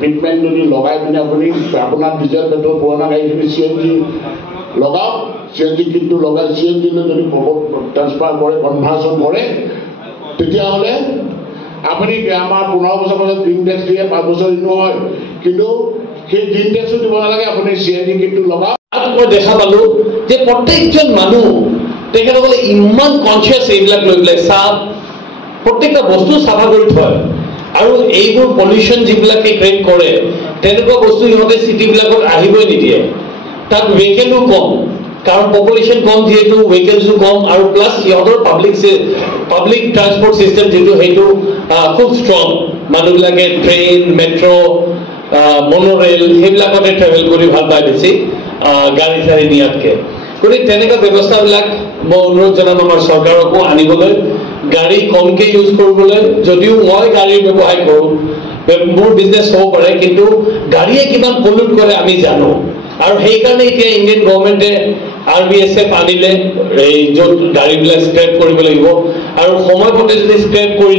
Treatment যদি লগাই পিনে আপুনি আপোনাৰ ডিজেল পেট্ৰল পুৰণা গাড়ীখিনি CNG লগাওক, CNG কিটটো লগাই CNG লৈ যদি ট্ৰান্সফাৰ কৰে, কনভাৰ্চন কৰে, তেতিয়াহ'লে আপুনি আমাৰ 15 বছৰ পাছত গ্ৰীণ টেক্স দিয়ে, 5 বছৰ ৰিনিউ হয়, কিন্তু সেই গ্ৰীণ টেক্সটো দিব নালাগে, আপুনি CNG কিটটো লগাওক। মই দেখা পালোঁ যে প্ৰত্যেকজন মানুহ তেখেতসকলে ইমান কনচিয়াছ এইবিলাক লৈ পেলাই চাফ প্ৰত্যেকটা বস্তু চাফা কৰি থয়, আৰু এইবোৰ পলিউশ্যন যিবিলাকে ক্ৰিয়েট কৰে তেনেকুৱা বস্তু সিহঁতে চিটিবিলাকত আহিবই নিদিয়ে। তাত ভেহিকেলো কম, কাৰণ পপুলেশ্যন কম, যিহেতু ভেহিকেলছো কম, আৰু প্লাছ সিহঁতৰ পাব্লিক ট্ৰান্সপৰ্ট চিষ্টেম যিটো সেইটো খুব ষ্ট্ৰং। মানুহবিলাকে ট্ৰেইন, মেট্ৰ', মনোৰেল সেইবিলাকতে ট্ৰেভেল কৰি ভাল পায় বেছি, গাড়ী চাড়ী নিয়াতকৈ। গতিকে তেনেকুৱা ব্যৱস্থাবিলাক মই অনুৰোধ জনাম আমাৰ চৰকাৰকো আনিবলৈ, গাড়ী কমকৈ ইউজ কৰিবলৈ। যদিও মই গাড়ীৰ ব্যৱহাৰ কৰোঁ, মোৰ বিজনেছ হ'ব পাৰে, কিন্তু গাড়ীয়ে কিমান পলিউট কৰে আমি জানো, আৰু সেইকাৰণে এতিয়া ইণ্ডিয়ান গভৰ্ণমেণ্টে RBSF আনিলে, এই য'ত গাড়ীবিলাক স্ক্ৰেপ কৰিব লাগিব, আৰু সময়মতে যদি স্ক্ৰেপ কৰি